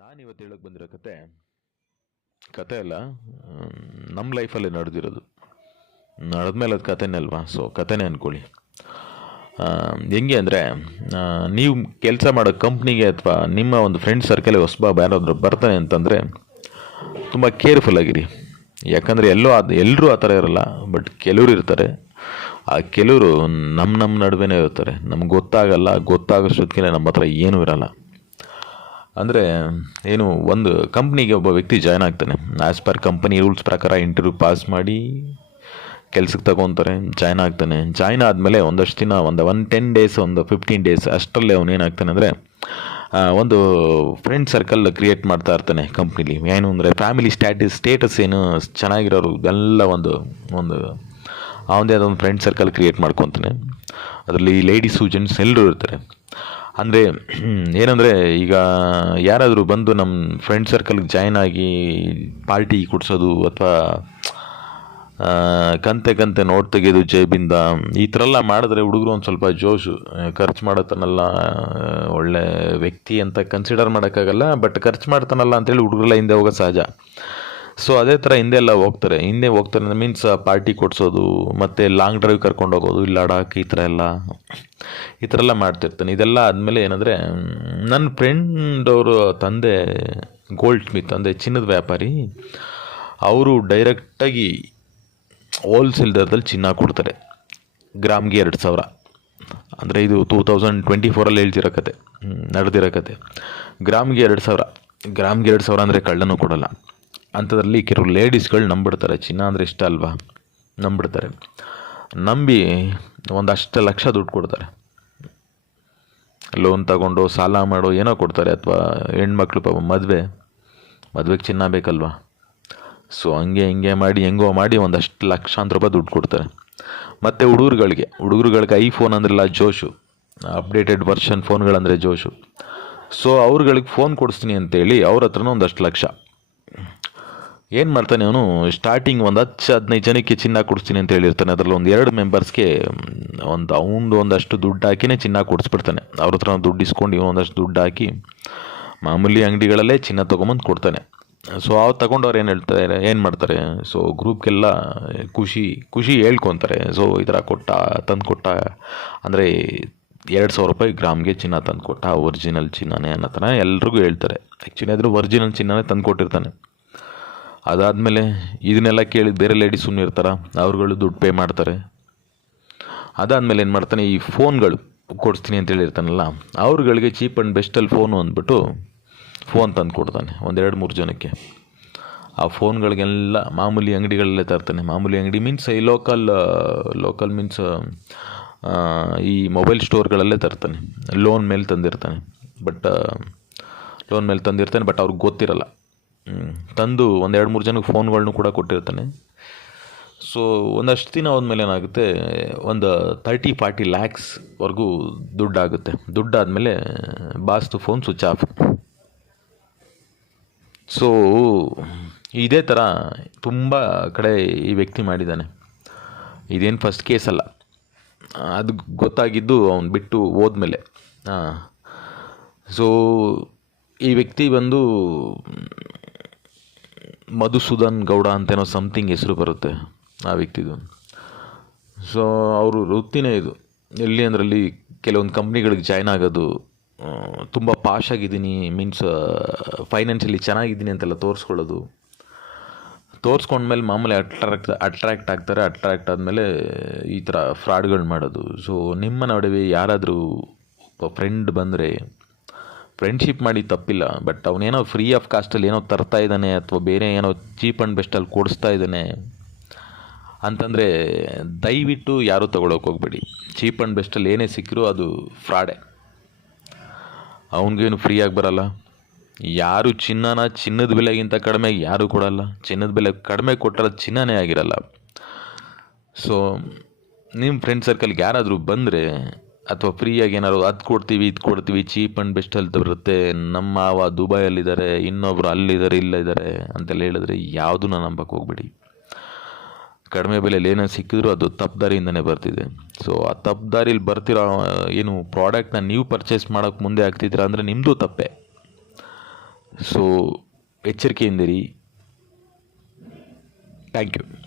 ನಾನಿವತ್ತು ಹೇಳಕ್ಕೆ ಬಂದಿರೋ ಕತೆ ಕತೆ ಅಲ್ಲ, ನಮ್ಮ ಲೈಫಲ್ಲಿ ನಡೆದಿರೋದು. ನಡೆದ್ಮೇಲೆ ಅದು ಕತೆನೇ ಅಲ್ವಾ, ಸೊ ಕತೆನೇ ಅಂದ್ಕೊಳ್ಳಿ. ಹೆಂಗೆ ಅಂದರೆ, ನೀವು ಕೆಲಸ ಮಾಡೋ ಕಂಪ್ನಿಗೆ ಅಥವಾ ನಿಮ್ಮ ಒಂದು ಫ್ರೆಂಡ್ ಸರ್ಕಲ್ಗೆ ಹೊಸಬ ಯಾರಾದರೂ ಬರ್ತಾನೆ ಅಂತಂದರೆ ತುಂಬ ಕೇರ್ಫುಲ್ ಆಗಿರಿ. ಯಾಕಂದರೆ ಎಲ್ಲರೂ ಆ ಥರ ಇರಲ್ಲ, ಬಟ್ ಕೆಲವರು ಇರ್ತಾರೆ. ಆ ಕೆಲವರು ನಮ್ಮ ನಡುವೆನೇ ಇರ್ತಾರೆ, ನಮ್ಗೆ ಗೊತ್ತಾಗಲ್ಲ. ಗೊತ್ತಾಗೋಷ್ಟೊತ್ತಿಗೆ ನಮ್ಮ ಹತ್ರ ಏನೂ ಇರಲ್ಲ. ಅಂದರೆ ಏನು, ಒಂದು ಕಂಪ್ನಿಗೆ ಒಬ್ಬ ವ್ಯಕ್ತಿ ಜಾಯ್ನ್ ಆಗ್ತಾನೆ. ಆ್ಯಸ್ ಪರ್ ಕಂಪನಿ ರೂಲ್ಸ್ ಪ್ರಕಾರ ಇಂಟರ್ವ್ಯೂ ಪಾಸ್ ಮಾಡಿ ಕೆಲ್ಸಕ್ಕೆ ತಗೊತಾರೆ, ಜಾಯ್ನ್ ಆಗ್ತಾನೆ. ಜಾಯ್ನ್ ಆದಮೇಲೆ ಒಂದಷ್ಟು ದಿನ, ಒಂದು 10 ಡೇಸ್, ಒಂದು 15 ಡೇಸ್ ಅಷ್ಟರಲ್ಲೇ ಅವನು ಏನಾಗ್ತಾನೆ ಅಂದರೆ, ಒಂದು ಫ್ರೆಂಡ್ ಸರ್ಕಲ್ ಕ್ರಿಯೇಟ್ ಮಾಡ್ತಾ ಇರ್ತಾನೆ ಕಂಪ್ನಿಲಿ. ಏನು ಅಂದರೆ, ಫ್ಯಾಮಿಲಿ ಸ್ಟೇಟಸ್ ಏನು ಚೆನ್ನಾಗಿರೋರು ಎಲ್ಲ ಒಂದು ಅವನದೇ ಆದ ಒಂದು ಫ್ರೆಂಡ್ ಸರ್ಕಲ್ ಕ್ರಿಯೇಟ್ ಮಾಡ್ಕೊತಾನೆ. ಅದರಲ್ಲಿ ಲೇಡೀಸು ಜೆಂಟ್ಸ್ ಎಲ್ಲರೂ ಇರ್ತಾರೆ. ಅಂದರೆ ಏನಂದರೆ, ಈಗ ಯಾರಾದರೂ ಬಂದು ನಮ್ಮ ಫ್ರೆಂಡ್ ಸರ್ಕಲ್ಗೆ ಜಾಯ್ನ್ ಆಗಿ ಪಾರ್ಟಿ ಕೊಡಿಸೋದು ಅಥವಾ ಕಂತೆ ನೋಟ್ ತೆಗೆಯೋದು ಜೇಬಿಂದ, ಈ ಥರ ಎಲ್ಲ ಮಾಡಿದ್ರೆ ಹುಡುಗರು ಒಂದು ಸ್ವಲ್ಪ ಜೋಶು. ಖರ್ಚು ಮಾಡೋತನಲ್ಲ, ಒಳ್ಳೆ ವ್ಯಕ್ತಿ ಅಂತ ಕನ್ಸಿಡರ್ ಮಾಡೋಕ್ಕಾಗಲ್ಲ, ಬಟ್ ಖರ್ಚು ಮಾಡ್ತಾನಲ್ಲ ಅಂತೇಳಿ ಹುಡುಗರೆಲ್ಲ ಹಿಂದೆ ಹೋಗೋದು ಸಹಜ. ಸೊ ಅದೇ ಥರ ಹಿಂದೆ ಹೋಗ್ತಾರೆ ಮೀನ್ಸ್ ಪಾರ್ಟಿ ಕೊಡಿಸೋದು, ಮತ್ತು ಲಾಂಗ್ ಡ್ರೈವ್ ಕರ್ಕೊಂಡು ಹೋಗೋದು, ಲಡಾಖ್ ಈ ಥರ ಎಲ್ಲ ಮಾಡ್ತಿರ್ತಾನೆ. ಇದೆಲ್ಲ ಆದಮೇಲೆ ಏನಂದರೆ, ನನ್ನ ಫ್ರೆಂಡ್ ಅವರು ತಂದೆ ಗೋಲ್ಡ್ ಸ್ಮಿತ್, ಅಂದರೆ ಚಿನ್ನದ ವ್ಯಾಪಾರಿ. ಅವರು ಡೈರೆಕ್ಟಾಗಿ ಹೋಲ್ಸೇಲ್ ದರದಲ್ಲಿ ಚಿನ್ನ ಕೊಡ್ತಾರೆ. ಗ್ರಾಮ್ಗೆ 2,000. ಅಂದರೆ ಇದು 2024 ಹೇಳ್ತಿರೋ ಕತೆ, ನಡೆದಿರೋ ಕತೆ. ಗ್ರಾಮ್ಗೆ 2,000. ಗ್ರಾಮ್ಗೆ 2,000 ಅಂದರೆ ಕಳ್ಳನೂ ಕೊಡೋಲ್ಲ. ಅಂಥದ್ರಲ್ಲಿ ಕೆಲವು ಲೇಡೀಸ್ಗಳು ನಂಬಿಡ್ತಾರೆ, ಚಿನ್ನ ಅಂದರೆ ಇಷ್ಟ ಅಲ್ವಾ, ನಂಬಿಡ್ತಾರೆ. ನಂಬಿ ಒಂದಷ್ಟು ಲಕ್ಷ ದುಡ್ಡು ಕೊಡ್ತಾರೆ. ಲೋನ್ ತಗೊಂಡು ಸಾಲ ಮಾಡೋ ಏನೋ ಕೊಡ್ತಾರೆ. ಅಥವಾ ಹೆಣ್ಮಕ್ಳು ಪಾಪ ಮದುವೆಗೆ ಚಿನ್ನ ಬೇಕಲ್ವಾ, ಸೊ ಹಿಂಗೆ ಮಾಡಿ ಹೆಂಗೋ ಮಾಡಿ ಒಂದಷ್ಟು ಲಕ್ಷಾಂತರ ರೂಪಾಯಿ ದುಡ್ಡು ಕೊಡ್ತಾರೆ. ಮತ್ತು ಹುಡುಗರುಗಳಿಗೆ ಐಫೋನ್ ಅಂದ್ರೆಲ್ಲ ಜೋಶು, ಅಪ್ಡೇಟೆಡ್ ವರ್ಷನ್ ಫೋನ್ಗಳಂದರೆ ಜೋಶು. ಸೊ ಅವ್ರುಗಳಿಗೆ ಫೋನ್ ಕೊಡಿಸ್ತೀನಿ ಅಂತೇಳಿ ಅವ್ರ ಹತ್ರನೂ ಒಂದಷ್ಟು ಲಕ್ಷ. ಏನು ಮಾಡ್ತಾನೆ ಅವನು, ಸ್ಟಾರ್ಟಿಂಗ್ ಒಂದು 10-15 ಜನಕ್ಕೆ ಚಿನ್ನ ಕೊಡಿಸ್ತೀನಿ ಅಂತ ಹೇಳಿರ್ತಾನೆ. ಅದರಲ್ಲಿ ಒಂದು 2 ಮೆಂಬರ್ಸ್ಗೆ ಒಂದಷ್ಟು ದುಡ್ಡು ಹಾಕಿನೇ ಚಿನ್ನ ಕೊಡಿಸ್ಬಿಡ್ತಾನೆ. ಅವ್ರ ಹತ್ರ ದುಡ್ಡು ಇಸ್ಕೊಂಡು ಒಂದಷ್ಟು ದುಡ್ಡು ಹಾಕಿ ಮಾಮೂಲಿ ಅಂಗಡಿಗಳಲ್ಲೇ ಚಿನ್ನ ತೊಗೊಂಬಂದು ಕೊಡ್ತಾನೆ. ಸೊ ಅವ್ರು ತಗೊಂಡವ್ರು ಏನು ಮಾಡ್ತಾರೆ, ಸೊ ಗ್ರೂಪ್ಗೆಲ್ಲ ಖುಷಿ ಹೇಳ್ಕೊತಾರೆ. ಸೊ ಈ ಥರ ತಂದು ಕೊಟ್ಟ ಅಂದರೆ 2,000 ರೂಪಾಯಿ ಗ್ರಾಮ್ಗೆ ಚಿನ್ನ ತಂದು ಕೊಟ್ಟ, ಒರಿಜಿನಲ್ ಚಿನ್ನನೇ ಅನ್ನೋ ಥರ ಎಲ್ರಿಗೂ ಹೇಳ್ತಾರೆ. ಆ್ಯಕ್ಚುಲಿ ಆದರೂ ಒರಿಜಿನಲ್ ಚಿನ್ನನೇ ತಂದು ಕೊಟ್ಟಿರ್ತಾನೆ. ಅದಾದಮೇಲೆ ಇದನ್ನೆಲ್ಲ ಕೇಳಿ ಬೇರೆ ಲೇಡೀಸ್ ಸುಮ್ಮನೆ ಇರ್ತಾರೆ, ಅವ್ರುಗಳು ದುಡ್ಡು ಪೇ ಮಾಡ್ತಾರೆ. ಅದಾದಮೇಲೆ ಏನು ಮಾಡ್ತಾನೆ, ಈ ಫೋನ್ಗಳು ಕೊಡಿಸ್ತೀನಿ ಅಂತ ಹೇಳಿರ್ತಾನಲ್ಲ, ಅವ್ರುಗಳಿಗೆ ಚೀಪ್ ಆ್ಯಂಡ್ ಬೆಸ್ಟಲ್ಲಿ ಫೋನು ಅಂದ್ಬಿಟ್ಟು ಫೋನ್ ತಂದು ಕೊಡ್ತಾನೆ ಒಂದು 2-3 ಜನಕ್ಕೆ. ಆ ಫೋನ್ಗಳಿಗೆಲ್ಲ ಮಾಮೂಲಿ ಅಂಗಡಿಗಳಲ್ಲೇ ತರ್ತಾನೆ. ಮಾಮೂಲಿ ಅಂಗಡಿ ಮೀನ್ಸ್ ಈ ಲೋಕಲ್ ಮೀನ್ಸ್ ಈ ಮೊಬೈಲ್ ಸ್ಟೋರ್ಗಳಲ್ಲೇ ತರ್ತಾನೆ. ಲೋನ್ ಮೇಲೆ ತಂದಿರ್ತಾನೆ, ಬಟ್ ಅವ್ರಿಗೆ ಗೊತ್ತಿರಲ್ಲ. ತಂದು ಒಂದು 2-3 ಜನಕ್ಕೆ ಫೋನ್ಗಳನ್ನೂ ಕೂಡ ಕೊಟ್ಟಿರ್ತಾನೆ. ಸೊ ಒಂದಷ್ಟು ದಿನ ಹೋದ್ಮೇಲೆ ಏನಾಗುತ್ತೆ, ಒಂದು 30-40 ಲ್ಯಾಕ್ಸ್ವರೆಗೂ ದುಡ್ಡಾಗುತ್ತೆ. ದುಡ್ಡಾದಮೇಲೆ ಬಾಸ್ದು ಫೋನ್ ಸ್ವಿಚ್ ಆಫ್. ಸೊ ಇದೇ ಥರ ತುಂಬ ಕಡೆ ಈ ವ್ಯಕ್ತಿ ಮಾಡಿದ್ದಾನೆ. ಇದೇನು ಫಸ್ಟ್ ಕೇಸ್ ಅಲ್ಲ, ಅದು ಗೊತ್ತಾಗಿದ್ದು ಅವನು ಬಿಟ್ಟು ಹೋದ್ಮೇಲೆ. ಸೊ ಈ ವ್ಯಕ್ತಿ ಬಂದು ಮಧುಸೂದನ್ ಗೌಡ ಅಂತೇನೋ ಸಮಥಿಂಗ್ ಹೆಸರು ಬರುತ್ತೆ ಆ ವ್ಯಕ್ತಿದು. ಸೊ ಅವರು ವೃತ್ತಿನೇ ಇದು. ಎಲ್ಲಿ ಅಂದ್ರಲ್ಲಿ ಕೆಲವೊಂದು ಕಂಪ್ನಿಗಳಿಗೆ ಜಾಯ್ನ್ ಆಗೋದು, ತುಂಬ ಪಾಶ್ ಆಗಿದ್ದೀನಿ ಮೀನ್ಸ್ ಫೈನಾನ್ಷಿಯಲಿ ಚೆನ್ನಾಗಿದ್ದೀನಿ ಅಂತೆಲ್ಲ ತೋರಿಸ್ಕೊಂಡ್ಮೇಲೆ ಮಾಮೂಲಿ ಅಟ್ರ್ಯಾಕ್ಟ್ ಆಗ್ತಾರೆ. ಅಟ್ರ್ಯಾಕ್ಟ್ ಆದಮೇಲೆ ಈ ಥರ ಫ್ರಾಡ್ಗಳು ಮಾಡೋದು. ಸೊ ನಿಮ್ಮ ನಡುವೆ ಯಾರಾದರೂ ಫ್ರೆಂಡ್ ಬಂದರೆ ಫ್ರೆಂಡ್ಶಿಪ್ ಮಾಡಿ ತಪ್ಪಿಲ್ಲ, ಬಟ್ ಅವನೇನೋ ಫ್ರೀ ಆಫ್ ಕಾಸ್ಟಲ್ಲಿ ಏನೋ ತರ್ತಾ ಇದ್ದಾನೆ ಅಥವಾ ಬೇರೆ ಏನೋ ಚೀಪ್ ಆ್ಯಂಡ್ ಬೆಸ್ಟಲ್ಲಿ ಕೊಡಿಸ್ತಾ ಇದ್ದಾನೆ ಅಂತಂದರೆ ದಯವಿಟ್ಟು ಯಾರೂ ತೊಗೊಳಕ್ಕೆ ಹೋಗ್ಬೇಡಿ. ಚೀಪ್ ಆ್ಯಂಡ್ ಬೆಸ್ಟಲ್ಲಿ ಏನೇ ಸಿಕ್ಕಿರೂ ಅದು ಫ್ರಾಡೇ. ಅವನಿಗೇನು ಫ್ರೀಯಾಗಿ ಬರಲ್ಲ. ಯಾರು ಚಿನ್ನದ ಬೆಲೆಗಿಂತ ಕಡಿಮೆ ಯಾರೂ ಕೊಡಲ್ಲ. ಚಿನ್ನದ ಬೆಲೆ ಕಡಿಮೆ ಕೊಟ್ಟರೆ ಚಿನ್ನನೇ ಆಗಿರಲ್ಲ. ಸೊ ನಿಮ್ಮ ಫ್ರೆಂಡ್ ಸರ್ಕಲ್ಗೆ ಯಾರಾದರೂ ಬಂದರೆ ಅಥವಾ ಫ್ರೀಯಾಗಿ ಏನಾದ್ರು ಅದು ಕೊಡ್ತೀವಿ ಚೀಪ್ ಆ್ಯಂಡ್ ಬೆಸ್ಟಲ್ಲಿ ಬರುತ್ತೆ, ನಮ್ಮ ಮಾವ ದುಬೈಯಲ್ಲಿದ್ದಾರೆ, ಇನ್ನೊಬ್ರು ಇಲ್ಲಿದ್ದಾರೆ ಅಂತೆಲ್ಲ ಹೇಳಿದ್ರೆ ಯಾವುದೂ ನಂಬಕ್ಕೆ ಹೋಗ್ಬೇಡಿ. ಕಡಿಮೆ ಬೆಲೆಯಲ್ಲಿ ಏನೋ ಸಿಕ್ಕಿದ್ರು ಅದು ತಪ್ಪುದಾರಿಯಿಂದನೇ ಬರ್ತಿದೆ. ಸೊ ಆ ತಪ್ಪುದಾರಿಲಿ ಬರ್ತಿರೋ ಏನು ಪ್ರಾಡಕ್ಟ್ನ ನೀವು ಪರ್ಚೇಸ್ ಮಾಡೋಕ್ಕೆ ಮುಂದೆ ಆಗ್ತಿದ್ದೀರಾ ಅಂದರೆ ನಿಮ್ಮದು ತಪ್ಪೆ. ಸೊ ಎಚ್ಚರಿಕೆಯಿಂದಿರಿ. Thank you.